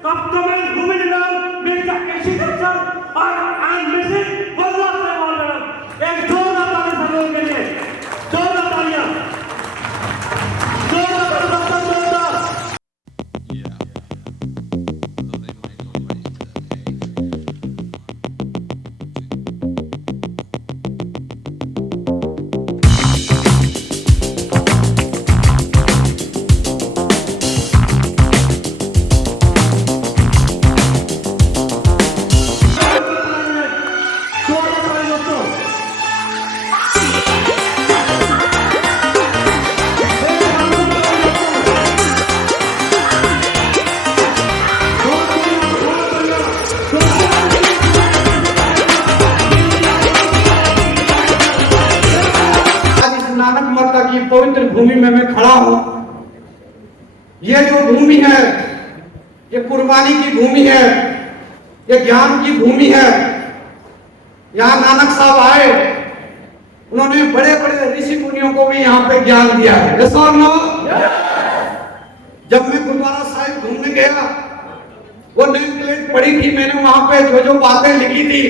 Captain Women General Mr. Kashi Dixon and Mrs. Wallah Sehwal madam एक जोरदार ताली सब लोगों के लिए जोरदार तालियां जोरदार पवित्र भूमि में मैं खड़ा हूं। ये जो भूमि है ये कुर्बानी की भूमि है, ये ज्ञान की भूमि है। यहाँ नानक साहब आए, उन्होंने बड़े बड़े ऋषि मुनियों को भी यहाँ पे ज्ञान दिया है। जब मैं गुरुद्वारा साहिब घूमने गया, वो नेम प्लेट पड़ी थी, मैंने वहां पे जो जो बातें लिखी थी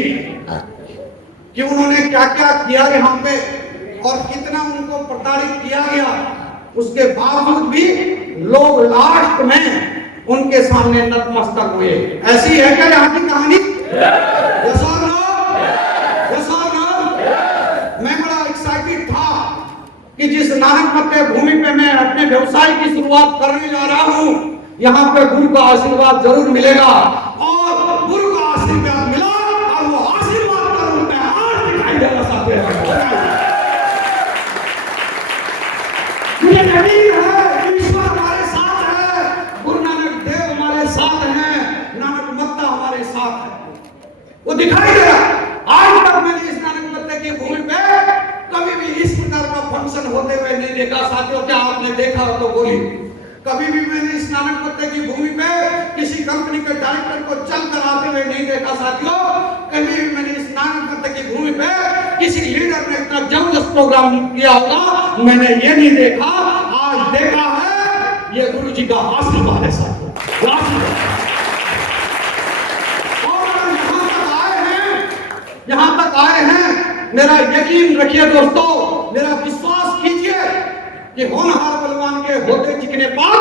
कि उन्होंने क्या क्या किया यहाँ पे और कितना उनको प्रताड़ित किया गया, उसके बावजूद भी लोग लास्ट में उनके सामने नतमस्तक हुए। ऐसी है क्या यहाँ की कहानी? मैं बड़ा एक्साइटेड था कि जिस नानक मत्ते भूमि पे मैं अपने व्यवसाय की शुरुआत करने जा रहा हूँ, यहाँ पे गुरु का आशीर्वाद जरूर मिलेगा। और गुरु का आशीर्वाद मिला और वो आशीर्वाद का रूप में आज दिखाई देना चाहते हैं। मुझे यकीन है कि ईश्वर हमारे साथ है, गुरु नानक देव हमारे साथ हैं, नानक मत्ता हमारे साथ है। वो दिखाई दे रहा। आज तक मैंने इस नानक मत्ते की भूमि पे कभी भी इस प्रकार का फंक्शन होते हुए नहीं देखा। साथियों, क्या आपने देखा हो तो बोली। कभी भी मैंने इस नानक मत्ते की भूमि पे किसी कंपनी के डायरेक्टर को चल कर आते हुए नहीं देखा। साथियों, कभी भी मैंने इस नानक मत्ते की भूमि पे किसी लीडर ने इतना जबरदस्त प्रोग्राम किया होगा, मैंने ये नहीं देखा। आज देखा है, ये गुरु जी का आशीर्वाद है साथियों। और यहाँ तक आए हैं, मेरा यकीन रखिए दोस्तों, मेरा विश्वास कीजिए कि होनहार बलवान के होते चिकने पांव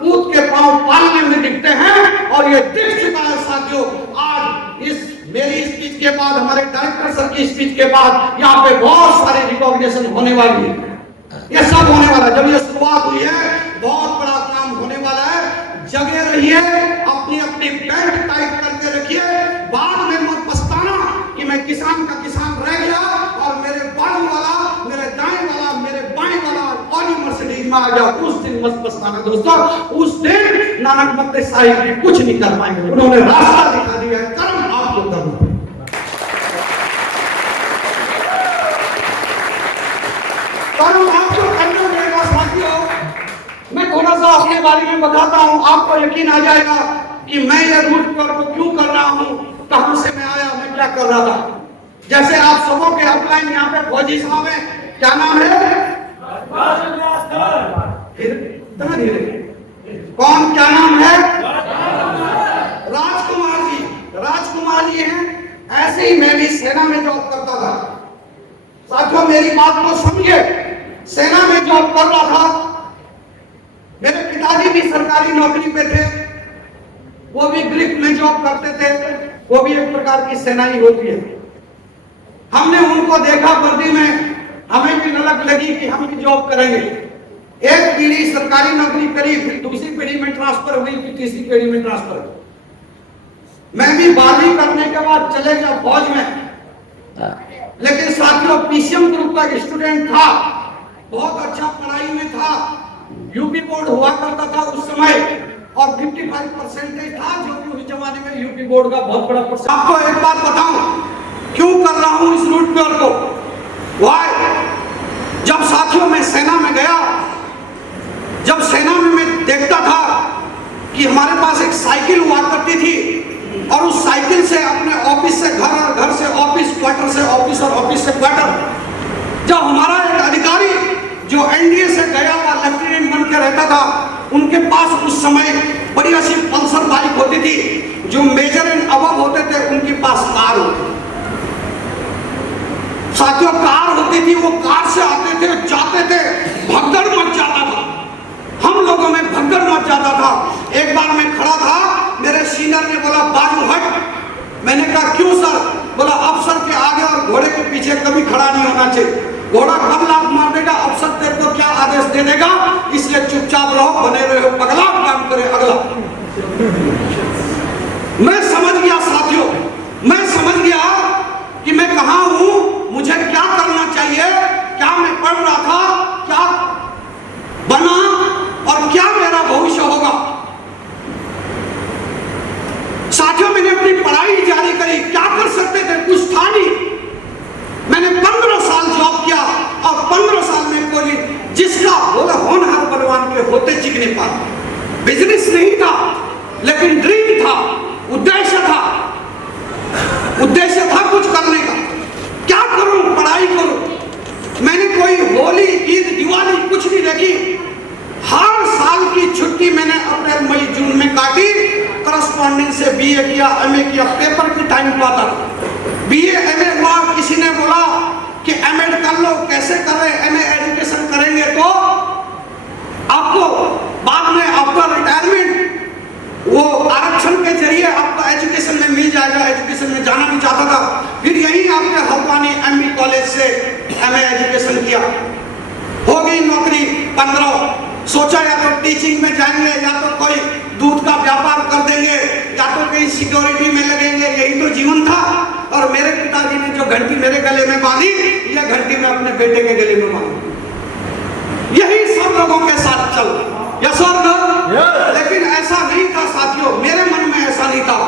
कूद के पांव पालने में दिखते हैं। और ये दिख चुका है साथियों। आज इस मेरी स्पीच के बाद, हमारे डायरेक्टर सर की स्पीच के बाद यहाँ पे बहुत सारे रिकॉग्निशन होने वाली है। ये सब होने वाला, जब ये शुरुआत हुई है, बहुत बड़ा काम होने वाला है। जगे रहिए, अपनी अपनी बेल्ट टाइट करके रखिए। बाद में मत पछताना कि मैं किसान का किसान रह गया और मेरे बाजू वाला, मेरे दाएं वाला, मेरे बाएं वाला और मर्सिडीज में आ गया। उस दिन मत पछताना दोस्तों। उस दिन नानक मत्ते साहिब भी कुछ नहीं कर पाएंगे। उन्होंने रास्ता दिखा दिया है, कर्म आपको करना। कर्म आपको करना पड़ेगा साथियों। मैं थोड़ा सा अपने बारे में बताता हूँ, आपको यकीन आ जाएगा कि मैं ये रूट को क्यों कर रहा हूँ, कहां से मैं आया, मैं क्या कर रहा था। जैसे आप सबों के अपलाइन यहाँ पे फौजी साहब है, क्या नाम है? कौन, क्या नाम है? राजकुमार जी। राजकुमार जी हैं। ऐसे ही मैं भी सेना में जॉब करता था साथियों। मेरी बात को समझिए, सेना में जॉब कर रहा था। मेरे पिताजी भी सरकारी नौकरी पे थे, वो भी ग्रिफ में जॉब करते थे। वो भी एक प्रकार की सेना ही होती है। हमने उनको देखा वर्दी में, हमें भी ललक लगी कि हम भी जॉब करेंगे। एक पीढ़ी सरकारी नौकरी करी, फिर दूसरी पीढ़ी में ट्रांसफर हुई, फिर तीसरी पीढ़ी में ट्रांसफर हुई। मैं भी 12वीं करने के बाद चले गया फौज में। लेकिन साथियों, पीसीएम ग्रुप का स्टूडेंट था, बहुत अच्छा पढ़ाई में था। यूपी बोर्ड हुआ करता था उस समय और 55% था, जो कि उस जमाने में यूपी बोर्ड का बहुत बड़ा परसेंट। आपको एक बात बताऊं, क्यों कर रहा हूं इस रूट टूर को। वाई, जब साथियों मैं सेना में गया, जब सेना में मैं देखता था कि हमारे पास एक साइकिल हुआ करती थी और उस साइकिल से अपने ऑफिस से घर और घर से ऑफिस, क्वार्टर से ऑफिस और ऑफिस से क्वार्टर, जब हमारा एक अधिकारी जो एनडीए से गया हुआ लेफ्टिनेंट बन के रहता था, उनके पास उस समय बड़ी अच्छी पल्सर बाइक होती थी। जो मेजर एंड अबव होते थे उनके पास कार होती। साथियों, कार होती थी, वो कार से आते थे, जाते थे, भगदड़ मच जाता था, हम लोगों में भगदड़ मच जाता था। एक बार मैं खड़ा था, मेरे सीनियर ने बोला बाजू हट। मैंने कहा क्यों सर? बोला अफसर के आगे और घोड़े के पीछे कभी खड़ा नहीं होना चाहिए। घोड़ा कब लात मार देगा, अफसर तेरे को क्या आदेश दे देगा, इसलिए चुपचाप रहो, बने रहो, पगला काम करे अगला। मैं समझ गया साथियों, मैं समझ गया कि मैं कहां हूं, मुझे क्या करना चाहिए, क्या मैं पढ़ रहा था, क्या बना और क्या मेरा भविष्य होगा। साथियों, मैंने अपनी पढ़ाई जारी करी, क्या कर सकते थे, कुछ था नहीं। मैंने 15 साल जॉब किया और 15 साल में कोई जिसका बोला होनहार बलवान के होते चिकने पाते। बिजनेस नहीं था लेकिन ड्रीम था, उद्देश्य था, उद्देश्य था कुछ करने का। क्या करूं, पढ़ाई करूं। मैंने कोई होली, ईद, दिवाली कुछ नहीं देखी। हर साल की छुट्टी मैंने अप्रैल, मई, जून में काटी। करस्पॉन्डेंस से बीए किया, एमए किया, पेपर की टाइम पाता। बीए एमए हुआ, किसी ने बोला कि एमएड कर लो, कैसे कर रहे, एमए एजुकेशन करेंगे तो आपको बाद में आफ्टर रिटायरमेंट वो आरक्षण के जरिए आपको एजुकेशन में मिल जाएगा। एजुकेशन में जाना नहीं चाहता था। फिर यही आपके हल्द्वानी एमबी कॉलेज से एमए एजुकेशन किया, हो गई नौकरी 15। सोचा या तो टीचिंग में जाएंगे, या तो कोई दूध का व्यापार कर देंगे, या तो कहीं सिक्योरिटी में लगेंगे, यही तो जीवन था। और मेरे पिताजी ने जो घंटी मेरे गले में बांधी, यह घंटी मैं अपने बेटे के गले में बांधी। यही सब लोगों के साथ चल, यस और नो? लेकिन ऐसा नहीं था साथियों, मेरे मन में ऐसा नहीं था।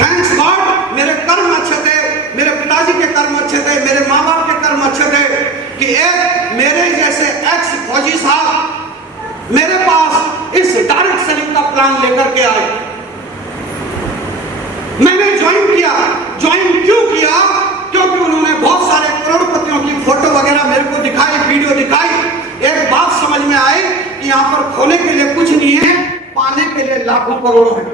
थैंक्स गॉड, मेरे कर्म अच्छे थे, मेरे पिताजी के कर्म अच्छे थे, मेरे माँ बाप के कर्म अच्छे थे कि एक मेरे जैसे एक्स फौजी साहब मेरे पास इस डायरेक्ट सेलिंग का प्लान लेकर के आए। मैंने ज्वाइन किया। ज्वाइन क्यों किया? क्योंकि उन्होंने बहुत सारे करोड़पतियों की फोटो वगैरह मेरे को दिखाई, वीडियो दिखाई। एक बात समझ में आई कि यहाँ पर खोने के लिए कुछ नहीं है, पाने के लिए लाखों करोड़ों है,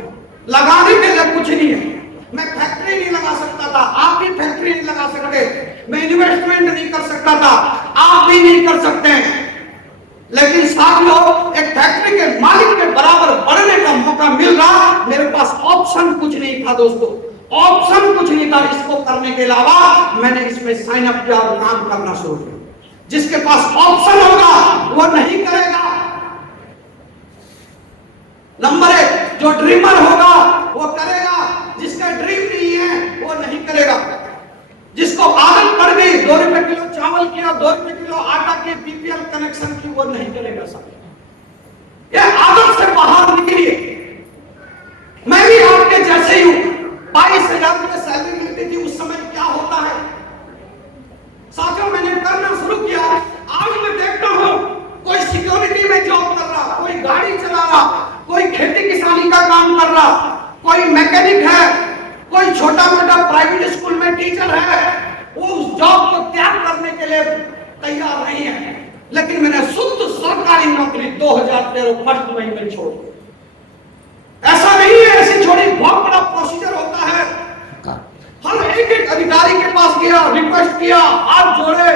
लगाने के लिए कुछ नहीं है। मैं फैक्ट्री नहीं लगा सकता था, आप भी फैक्ट्री नहीं लगा सकते। मैं इन्वेस्टमेंट नहीं कर सकता था, आप भी नहीं कर सकते। लेकिन साथियों, एक फैक्ट्री के मालिक के बराबर बढ़ने का मौका मिल रहा। मेरे पास ऑप्शन कुछ नहीं था दोस्तों, ऑप्शन कुछ नहीं था इसको करने के अलावा। मैंने इसमें साइन अप किया और काम करना शुरू किया। जिसके पास ऑप्शन होगा वो नहीं करेगा। नंबर 1, जो ड्रीमर होगा वो करेगा, जिसका ड्रीम नहीं है वो नहीं करेगा। जिसको आदत पड़ गई 2 रुपए किलो चावल की और 2 रुपए किलो आटा के बीपीएल कनेक्शन की, वो नहीं करेगा साहब। ये आदत से बाहर निकलिए। मैं भी आपके जैसे ही हूं। 22,000 रुपए सैलरी मिलती थी उस समय, क्या होता है साथियों, मैंने करना शुरू किया। आज मैं देखता हूं कोई सिक्योरिटी में जॉब कर रहा, कोई गाड़ी चला रहा, कोई खेती किसानी का काम कर रहा, कोई मैकेनिक है, कोई छोटा मोटा प्राइवेट स्कूल में टीचर है। वो उस जॉब को त्याग करने के लिए तैयार नहीं है। लेकिन मैंने शुद्ध सरकारी नौकरी 2013 फर्स्ट महीने में छोड़ दी। ऐसा नहीं है ऐसी छोड़ी, बहुत बड़ा प्रोसीजर होता है। हर एक अधिकारी के पास गया, रिक्वेस्ट किया, हाथ जोड़े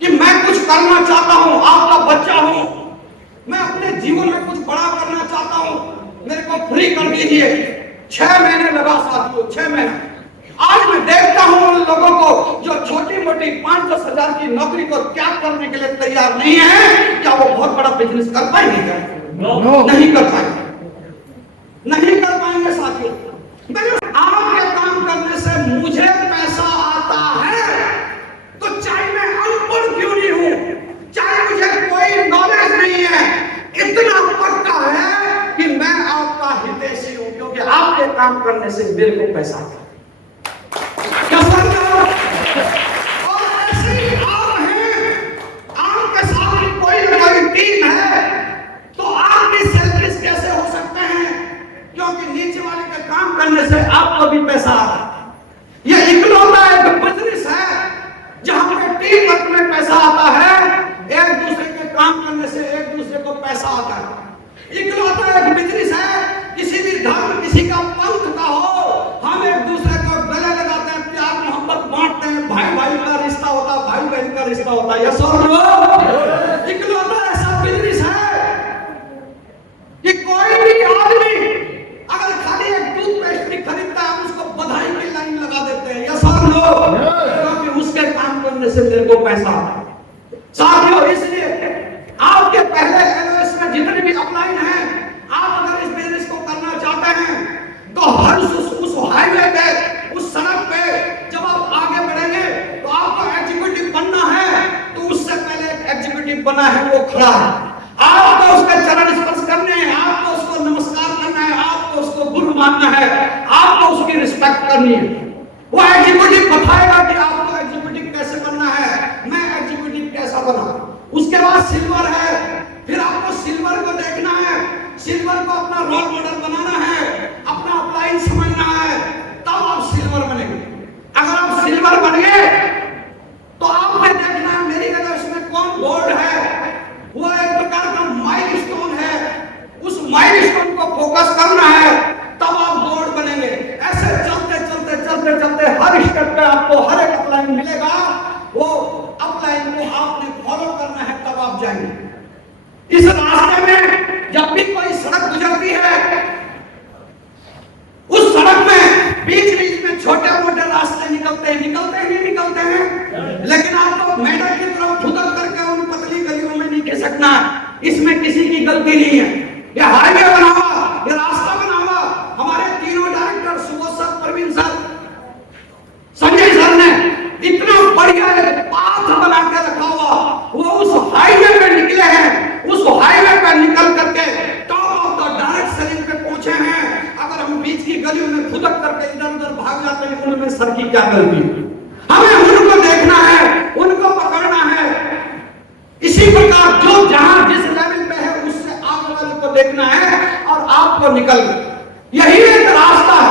कि मैं कुछ करना चाहता हूं, आपका बच्चा हूं, मैं अपने जीवन में कुछ बड़ा करना चाहता हूं, मेरे को फ्री कर दीजिए। 6 महीने लगा साथियों, 6 महीने। आज मैं देखता हूं उन लोगों को जो छोटी मोटी 5-10 हजार की नौकरी को त्याग करने के लिए तैयार नहीं है। क्या वो बहुत बड़ा बिजनेस कर पाएंगे? नहीं कर पाएंगे, नहीं कर पाएंगे साथियों। आपके काम करने से मुझे पैसा आता है, तो चाहे मैं अनपढ़ क्यों नहीं हूं, चाहे मुझे कोई नॉलेज नहीं है, इतना पक्का है कि मैं आपका हितैषी हूं, क्योंकि आपके काम करने से मेरे को पैसा आता है। क्या समझो? और ऐसे ही आप हैं, आपके साथ भी कोई टीम है, तो आप भी सेल्फिश कैसे हो सकते हैं? क्योंकि नीचे वाले का काम करने से आपको भी पैसा आता है। यह इकलौता एक बिजनेस है जहां पे टीम वर्क में पैसा आता है, एक दूसरे के काम करने से एक दूसरे को पैसा आता है। इकलौता एक बिजनेस है, किसी भी धर्म, किसी का पंथ का हो, होता है। यस और नो? इकलौता ऐसा बिजनेस है कि कोई भी आदमी अगर खाली एक टूथपेस्ट भी खरीदता है, उसको बधाई की लाइन लगा देते हैं। यस और नो? क्योंकि उसके काम करने से मेरे को पैसा आता है। साथियों, इसलिए आपके पहले एलओएस में जितने भी अपलाइन हैं, आप अगर इस बिजनेस को करना चाहते हैं तो हर उस हाईवे पे, उस सड़क पे जब आप आगे बढ़ेंगे तो आपको एग्जीक्यूटिव बनना है, तो उससे पहले एक एग्जीक्यूटिव बना है, वो खड़ा है। आपको उसके चरण स्पर्श करने हैं, आपको उसको नमस्कार करना है, आपको उसको गुरु मानना है, आपको उसकी रिस्पेक्ट करनी है। वो एग्जीक्यूटिव बताएगा कि आपको एग्जीक्यूटिव कैसे बनना है, मैं एग्जीक्यूटिव कैसा बना। उसके बाद सिल्वर है, फिर आपको सिल्वर को देखना है, सिल्वर को अपना रोल मॉडल बनाना है, अपना अपलाइन समझना है, तब आप सिल्वर बनेंगे। अगर आप सिल्वर बन गए तो आपने देखना है मेरी नजर इसमें कौन गोल्ड है, वो एक प्रकार का माइलस्टोन है, उस माइलस्टोन को फोकस करना है, तब आप गोल्ड बनेंगे। ऐसे चलते चलते चलते चलते हर स्टेप पे आपको हर एक अपलाइन मिलेगा, वो अपलाइन को आपने फॉलो करना है, तब आप जाएंगे। इस रास्ते में जब भी कोई सड़क गुजरती है, उस सड़क में बीच बीच में छोटे मोटे रास्ते निकलते हैं, लेकिन आपको मेढक की तरफ फुदक करके उन पतली गलियों में नहीं खिसकना सकना, इसमें किसी की गलती नहीं है। ये हाईवे बना हुआ, ये रास्ता बना हुआ, हमारे तीनों director Subodh sir, Praveen sir, Sanjay sir ने इतना बढ़िया पाथ बना के रखा हुआ, वो उस हाईवे पे निकले हैं, उस हाईवे पे निकल करके top of the direct selling पे पहुंचे हैं। अगर हम बीच की गलियों में फुदक करके इधर उधर भाग जाते हैं, उनमें सर की क्या गलती? हमें उनको देखना है, उनको पकड़ना है। इसी प्रकार जो जहां जिस लेवल पे है उससे आगे वाले को देखना है और आपको निकलना, यही एक रास्ता है,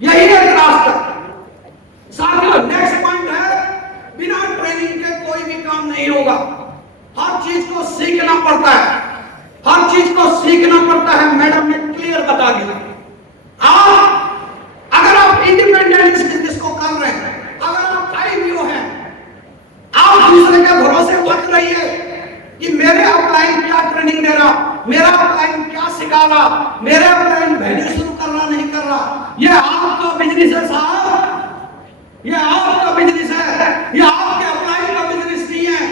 यही एक रास्ता। साथियों, नेक्स्ट पॉइंट है, बिना ट्रेनिंग के कोई भी काम नहीं होगा। हर चीज को सीखना पड़ता है, हर चीज को सीखना पड़ता है। मैडम ने क्लियर बता दिया। अगर आप इंडिपेंडेंट बिजनेस को कर रहे हैं, अगर आप आईवीओ हैं, आप दूसरे के भरोसे मत रहिए कि मेरे अपलाइन क्या ट्रेनिंग दे रहा, मेरा अपलाइन क्या सिखा रहा, मेरे अपलाइन भेजने शुरू कर रहा नहीं कर रहा। ये आपका बिजनेस है साहब, ये आपका बिजनेस है, ये आपके अपलाइन का बिजनेस नहीं है।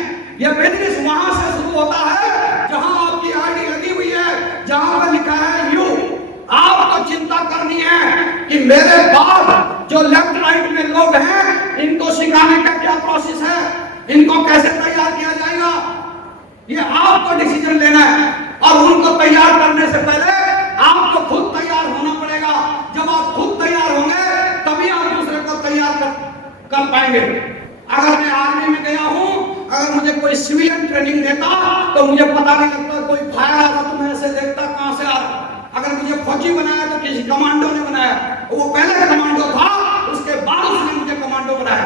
ये बिजनेस वहां से शुरू होता है जहां आपकी आईडी लगी हुई है, जहां पर लिखा है यू। आपको चिंता करनी है कि मेरे बाद जो लेफ्ट राइट में लोग हैं, इनको सिखाने का क्या प्रोसेस है, इनको कैसे तैयार किया जाएगा, ये आपको डिसीजन लेना है। और उनको तैयार करने से पहले आपको खुद तैयार होना पड़ेगा। जब आप खुद तैयार होंगे तभी आप दूसरे को तैयार कर पाएंगे। अगर मैं आर्मी में गया हूं, अगर मुझे कोई सिविलियन ट्रेनिंग देता तो मुझे पता नहीं लगता, कोई फायर आ रहा तो मैं ऐसे देखता कहां से आ रहा। अगर मुझे फौजी बनाया तो किसी कमांडो ने बनाया, वो पहले कमांडो था, उसके बाद उसने मुझे कमांडो बनाया।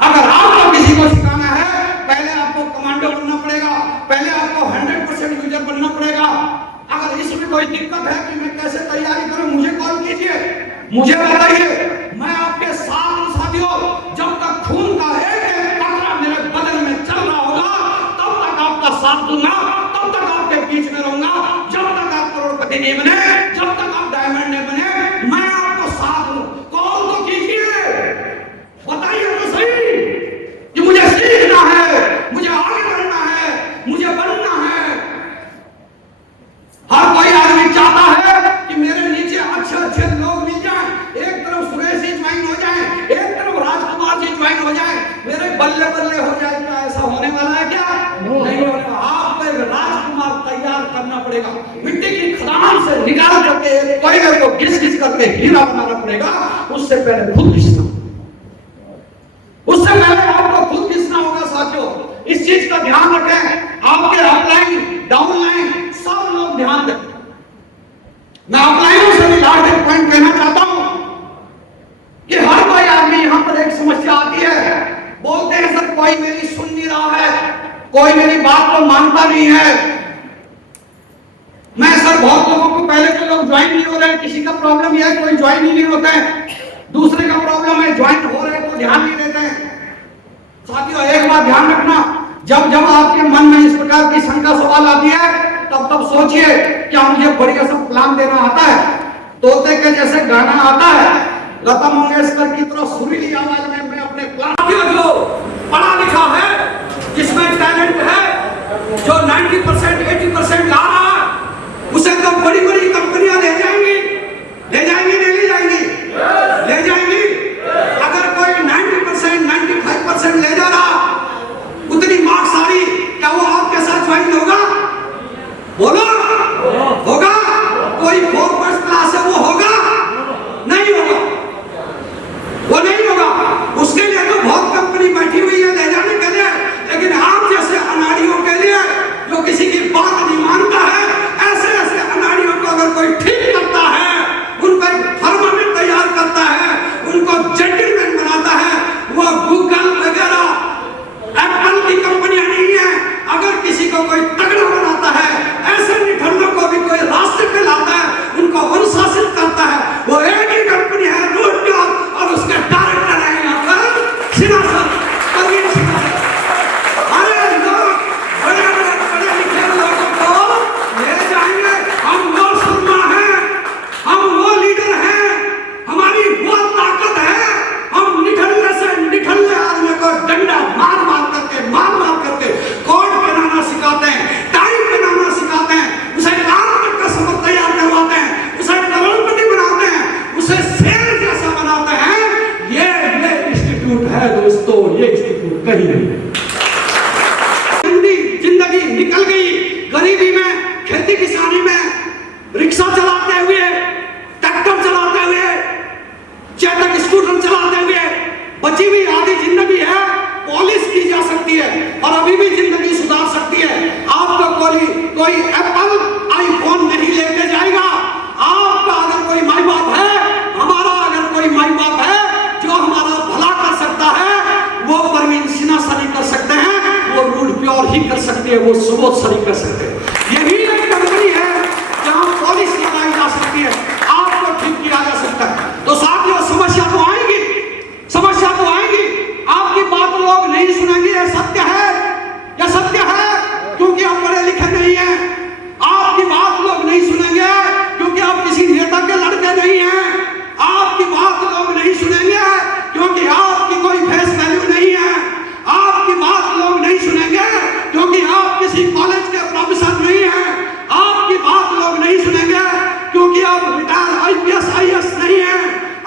अगर आपको किसी को सिखाना है, पहले आपको कमांडो बनना पड़ेगा, पहले आपको 100% यूजर बनना पड़ेगा। अगर इसमें कोई दिक्कत है कि मैं कैसे तैयारी करूं, मुझे कॉल कीजिए, मुझे बताइए, मैं आपके साथ हूं साथियों। जब तक खून का एक कतरा मेरे बदन में चल रहा होगा, तब तक आपका साथ दूंगा, तब तक आपके बीच में रहूंगा। जब तक आप करोड़पति नहीं बने, जब तक आप डायमंड नहीं बने, मैं आपको साथ हूं। कॉल तो कीजिए, बताइए तो सही कि मुझे सीखना है, मुझे आगे बढ़ना है, मुझे बनना है। हर कोई आदमी चाहता है कि मेरे नीचे अच्छे अच्छे लोग मिल जाएं, एक तरफ सुरेश जी ज्वाइन हो जाएं, एक तरफ राजकुमार जी ज्वाइन हो जाएं, मेरे बल्ले बल्ले हो जाए। क्या ऐसा होने वाला है? क्या नहीं होने वाला। आपको एक राजकुमार तैयार करना पड़ेगा, मिट्टी की खदान से निकाल करके कोयले को घिस घिस करके हीरा बनाना पड़ेगा। उससे पहले खुद घिसना, उससे पहले आपको खुद घिसना होगा साथियों। इस चीज का ध्यान रखें, आपके अपलाइन डाउनलाइन सब लोग ध्यान दें। मैं अपलाइनों से भी लास्ट एक पॉइंट कहना चाहता हूं कि हर कोई आदमी यहां पर एक समस्या आती है, बोलते हैं सर कोई मेरी सुन नहीं रहा है, कोई मेरी बात को मानता नहीं है। मैं सर बहुत लोगों को, पहले के लोग ज्वाइन नहीं हो रहे, किसी का प्रॉब्लम यह है कोई ज्वाइन ही नहीं होता है, दूसरे का प्रॉब्लम है ज्वाइन हो रहे तो ध्यान नहीं देते हैं। साथियों, एक बात ध्यान रखना, जब जब आपके मन में इस प्रकार की शंका सवाल आती है, तब तब सोचिए क्या मुझे बढ़िया सा प्लान देना आता है, तोते के जैसे गाना आता है, लता मंगेशकर की तरह सुरीली आवाज में मैं अपने प्लान। जो पढ़ा लिखा है, जिसमें टैलेंट है, जो 90% 80% ला रहा है, उसे तो बड़ी बड़ी कंपनियां ले जाएंगी नहीं ले जाएंगी? ले जाएंगी। अगर कोई 90% 95% ले जा रहा, उतनी मार्क्स आ रही, क्या वो आपके साथ ज्वाइन होगा? बोलो, होगा? कोई 4 फर्स्ट क्लास है, वो होगा? नहीं होगा, वो नहीं होगा। उसके लिए तो बहुत कंपनी बैठी हुई है ले जाने के लिए, लेकिन आप जैसे अनाड़ियों के लिए, जो किसी की बात नहीं मानता है, ऐसे ऐसे अनाड़ियों को अगर कोई ठीक करता है, उनको एक फर्म में तैयार करता है, उनको जेंटलमैन बनाता है, वो गूगल वगैरह एप्पल की कंपनियां नहीं है। अगर किसी को कोई तगड़ा बनाता है, ऐसे निठल्लों को भी कोई रास्ते पे लाता है, उनको अनुशासित करता है, वो एक ही कंपनी है, रोडगोर, और उसके डायरेक्टर है यहाँ पर सिंहासन, परवीन सिंहासन। अरे लोग बड़े पढ़े लिखे लोगों को ले जाएंगे। हम वो सुरमा हैं, हम वो लीडर हैं, हमारी वो ताकत है। हम निठल्ले से निठल्ले आदमी को डंडा मार करके कोड बनाना सिखाते हैं, टाइम बनाना सिखाते हैं, उसे काम का सबक तैयार करवाते हैं, उसे करोड़पति बनाते हैं, उसे शेर जैसा बनाते हैं। ये इंस्टीट्यूट है दोस्तों, ये इंस्टीट्यूट कहीं नहीं। जिंदगी निकल गई गरीबी में, खेती किसानी में, रिक्शा चलाते हुए, ट्रैक्टर चलाते हुए, चेतक स्कूटर चलाते हुए बची हुई आधी जिंदगी है, पॉलिश की जा सकती है और अभी भी जिंदगी सुधार सकती है। आपको कोई एप्पल आईफोन नहीं लेके जाएगा। आपका अगर कोई माई बाप है, हमारा अगर कोई माई बाप है जो हमारा भला कर सकता है, वो परवीन सिंहासन ही कर सकते हैं, वो रूड प्योर ही कर सकते हैं, वो सुबोध सरी कर सकते हैं। यही एक कंपनी है जहां पॉलिश लगाई जा सकती है, आपको ठीक किया जा सकता है। तो साथियों, समस्या तो आएगी, आपकी बात लोग नहीं सुनेंगे, यह सत्य है, क्योंकि आप पढ़े लिखे नहीं हैं। आपकी बात लोग नहीं सुनेंगे क्योंकि आप किसी नेता के लड़के नहीं हैं। आपकी बात लोग नहीं सुनेंगे क्योंकि आपकी कोई फेस वैल्यू नहीं है। आपकी बात लोग नहीं सुनेंगे क्योंकि आप किसी कॉलेज के प्रोफेसर नहीं हैं। आपकी बात लोग नहीं सुनेंगे क्योंकि आप रिटायर IPS IAS नहीं हैं।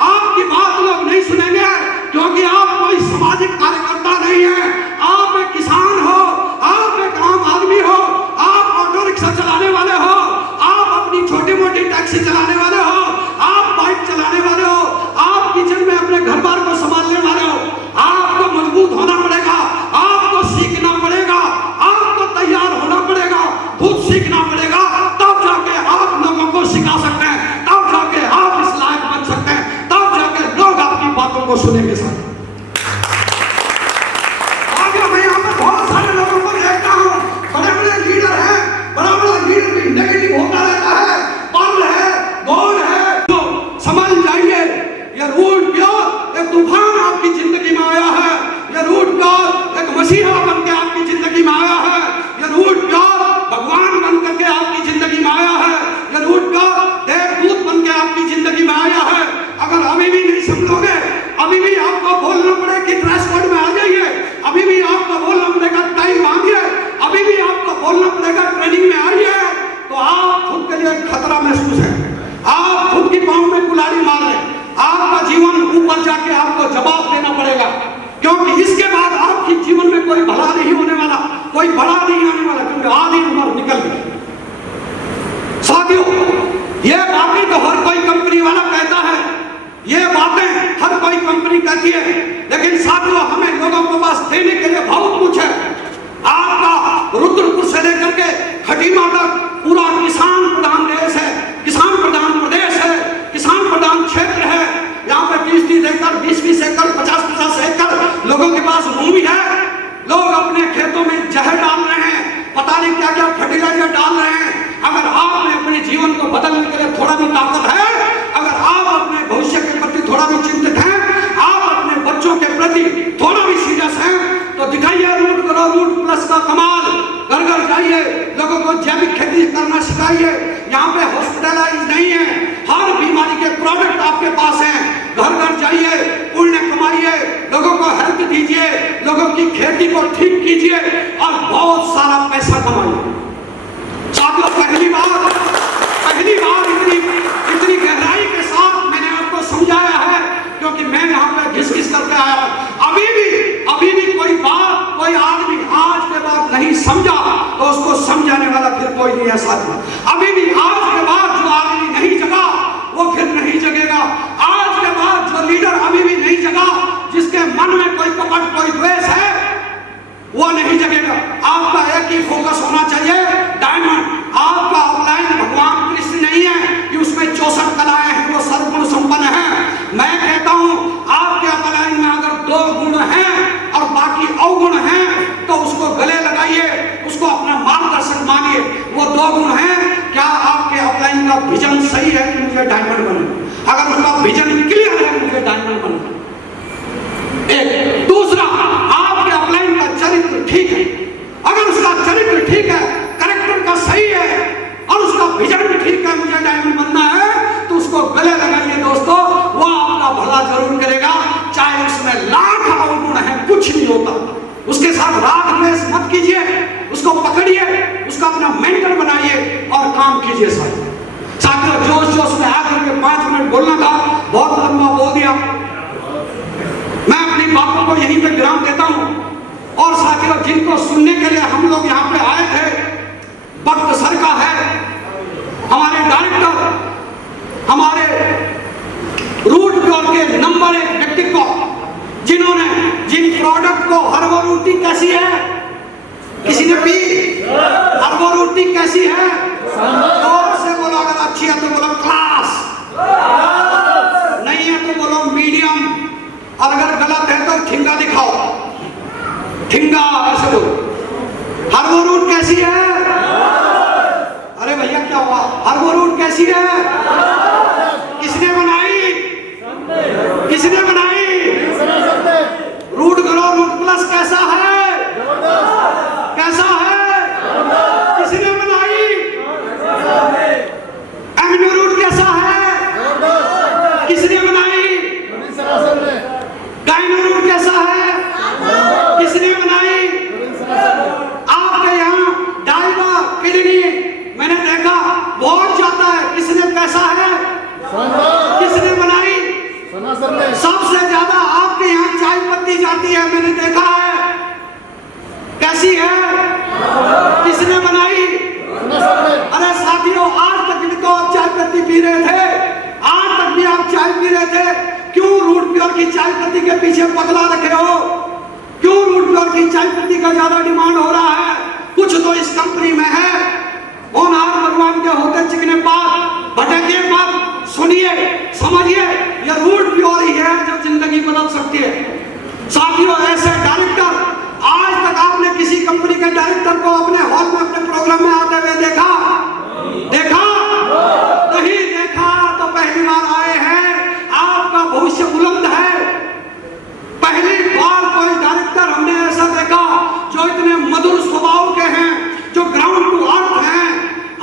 आपकी बात लोग नहीं सुनेंगे क्योंकि आप कोई सामाजिक कार्यकर्ता नहीं है। आप एक किसान हो, आप एक आम आदमी हो, आप ऑटो रिक्शा चलाने वाले हो, आप अपनी छोटी मोटी टैक्सी चलाने वाले हो, आप बाइक चलाने वाले हो, आप किचन में अपने घर बार को संभालने वाले हो। आपको मजबूत होना पड़ेगा, आपको सीखना पड़ेगा, आपको तैयार होना पड़ेगा, खुद सीखना पड़ेगा, तब जाके आप लोगों को सिखा सकते हैं, तब जाके आप इस लायक बन सकते हैं, तब जाके लोग आपकी बातों को सुनेंगे। साथ मैं यहाँ पर बहुत सारे लोगों को देखता हूँ, बड़े लीडर हैं, बड़ा लीडर भी नेगेटिव होता रहता है, पागल है, गौर है। तो समझ जाइए, ये रूड प्योर एक तूफान आपकी जिंदगी में आया है, ये रूड प्योर एक मसीहा बन के आपकी जिंदगी में आया है, ये रूड प्योर भगवान बन करके आपकी जिंदगी में आया है, ये रूड प्योर देवदूत बन के आपकी जिंदगी में आया है। अगर अभी भी नहीं समझोगे, अभी भी आपको बोलना पड़े कि ड्रेस कोड में आ जाइए, अभी भी आपको बोलना पड़ेगा टाइम मांगिए, अभी भी आपको बोलना पड़ेगा ट्रेनिंग में आइए, तो आप खुद के लिए खतरा महसूस है, आप खुद की पांव में कुल्हाड़ी मार रहे, आपका जीवन ऊपर जाके आपको जवाब देना पड़ेगा, क्योंकि इसके बाद आपके जीवन में कोई भला नहीं होने वाला, कोई बड़ा नहीं आने वाला, क्योंकि आधी उम्र निकल गई। साथियों, ये बातें तो हर कोई कंपनी वाला कहता है, ये बातें हर कोई कंपनी कहती है, लेकिन साथियों हमें लोगों को पास देने के लिए बहुत कुछ है। आपका रुद्रपुर से लेकर के खटीमा तक पूरा किसान प्रधान देश है, किसान प्रधान प्रदेश है, किसान प्रधान क्षेत्र है। यहाँ पे 30-30 एकड़, 20-20 एकड़, 50-50 एकड़ लोगों के पास भूमि है। लोग अपने खेतों में जहर डाल रहे हैं, पता नहीं क्या क्या फर्टिलाइजर डाल रहे हैं। अगर आप में अपने जीवन को बदलने के लिए थोड़ा भी ताकत है, अगर आप अपने भविष्य के प्रति थोड़ा भी चिंतित हैं, आप अपने बच्चों के प्रति थोड़ा भी सीरियस हैं, खेती करना सिखाइए। यहाँ पे हॉस्पिटलाइज नहीं है, हर बीमारी के प्रोडक्ट आपके पास हैं। घर घर जाइए, पुण्य कमाइए, लोगों को हेल्प दीजिए, लोगों की खेती को ठीक कीजिए और बहुत सारा पैसा कमाइए। साथियों, पहली बार इतनी गहराई के साथ मैंने आपको समझाया है, क्योंकि मैं यहाँ पे घिस करके आया हूँ। अभी भी कोई आदमी आज के बाद नहीं समझा तो उसको समझाने वाला फिर कोई नहीं है साथियों। अभी भी आज के बाद जो आदमी नहीं जगा वो फिर नहीं जगेगा। आज के बाद जो लीडर अभी भी नहीं जगा, जिसके मन में कोई कपट, कोई द्वेष है, वो नहीं जगेगा। आपका एक ही फोकस होना चाहिए, डायमंड। आपका ऑफलाइन भगवान कृष्ण नहीं है कि उसमें 64 कलाएं हैं, वो सर्वगुण संपन्न है। मैं कहता हूं आपके ऑफलाइन में अगर 2 गुण हैं और बाकी अवगुण हैं तो उसको गले लगाइए, उसको अपना मार्गदर्शक मानिए। वो 2 गुण हैं, क्या आपके ऑफलाइन का विजन सही है कि मुझे डायमंड बनना? अगर उसका विजन क्लियर है, मुझे डायमंड बनना। एक दूसरा, आपके ऑफलाइन का चरित्र ठीक है। अगर उसका चरित्र ठीक है, कैरेक्टर का सही है और उसका विजन ठीक है, मुझे डायमंड बनना है, तो उसको गले लगाइए दोस्तों। वो आपका भला जरूर करेगा, चाहे उसमें लाख अवगुण है, कुछ नहीं होता। उसके साथ राग द्वेष मत कीजिए, उसको पकड़िए, उसका अपना मेंटर बनाइए और काम कीजिए। साथियों, जोश में आकर के 5 मिनट बोलना था, बहुत लंबा बोल दिया। मैं अपनी बातों को यहीं पे विराम देता हूं। और साथियों, जिनको सुनने के लिए हम लोग यहाँ पे आए थे, वक्त सर का है। हमारे डायरेक्टर, हमारे रूट प्योर के नंबर 1 व्यक्तित्व, जिन प्रोडक्ट को, हर्बल रोटी कैसी है, किसी ने पी? हर्बल रोटी कैसी है? जोर से बोलो, अगर अच्छी है तो बोलो क्लास, नहीं है तो बोलो मीडियम, और अगर गलत है तो ठिंगा दिखाओ, ठिंगा ऐसे बोलो। हर्बल रूट कैसी है? अरे भैया क्या हुआ? हर्बल रूट कैसी है? किसने बनाई? किसने बनाई? रूट ग्रो, रूट प्लस कैसा है? कैसा है? किसने बनाई? एमिनो रूट कैसा है? किसने बनाई? गाइनो रूट कैसा है? किसने बनाई? आपके यहाँ डायबा, किडनी मैंने देखा बहुत जाता है, किसने कैसा है? किसने बनाई? सबसे ज्यादा आपके यहाँ चाय पत्ती जाती है, मैंने देखा है, कैसी है? किसने बनाई? अरे साथियों, आज तक भी तो आप चाय पत्ती पी रहे थे, आज तक भी आप चाय पी रहे थे, क्यों रूट प्योर की चाय पत्ती के पीछे पगला रखे हो? क्यों रूट प्योर की चाय पत्ती का ज्यादा डिमांड हो रहा है? कुछ तो इस कंपनी में है। होनहार भगवान के होते चिकने पात, भटकिए मत, सुनिए, समझिए, यह रूट प्योर ही है जो जिंदगी बदल सकती है। साथियों, ऐसे डायरेक्टर, आज तक आपने किसी कंपनी के डायरेक्टर को अपने हॉल में, अपने प्रोग्राम में आते हुए देखा? नहीं देखा तो पहली बार आए हैं, आपका भविष्य बुलंद है। पहली बार कोई डायरेक्टर हमने ऐसा देखा जो इतने मधुर स्वभाव के हैं, जो ग्राउंड टू अर्थ हैं।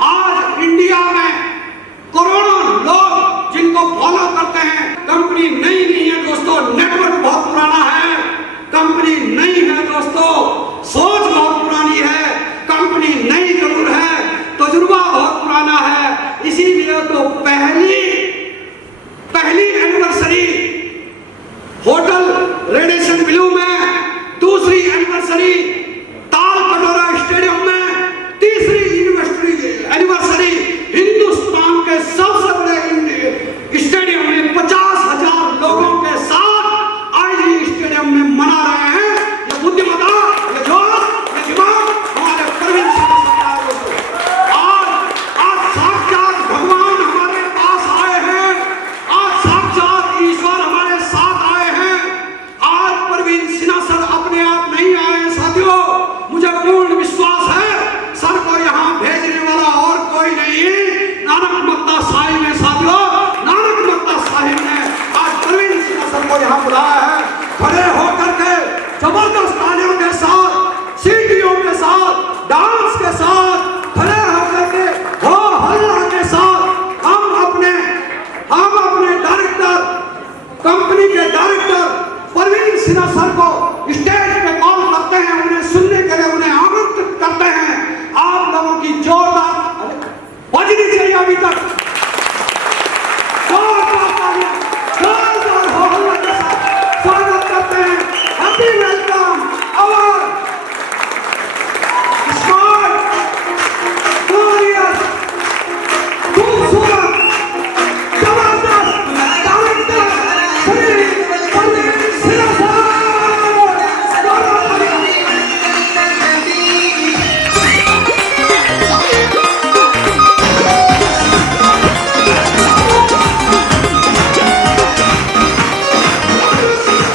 आज इंडिया में करोड़ों लोग जिनको फॉलो करते हैं। कंपनी नई नहीं है दोस्तों, नेटवर्क बहुत पुराना है। कंपनी नई है दोस्तों, सोच बहुत पुरानी है। कंपनी नई जरूर है, तजुर्बा बहुत पुराना है। इसीलिए तो पहली एनिवर्सरी होटल रेडिएशन ब्लू में, दूसरी एनिवर्सरी ताल कटोरा स्टेडियम में, तीसरी एनिवर्सरी हिंदुस्तान के सबसे बड़े स्टेडियम में 50,000 लोगों के साथ आईजी स्टेडियम में मना रहे हैं। ये बुद्धिमत्ता, ये जोश, ये दिमाग हमारे प्रवीण सिन्हा सरकार को। आज साक्षात भगवान हमारे पास आए हैं, आज साक्षात ईश्वर हमारे साथ आए हैं। आज प्रवीण सिन्हा सर अपने आप नहीं आए साथियों, मुझे पूर्ण विश्वास है सर को यहाँ भेजने वाला और कोई नहीं, नानक मत्ता साहिब ने साथियों, नानक मत्ता साहिब ने आज प्रवीण सिन्हा सर को यहाँ बुलाया है।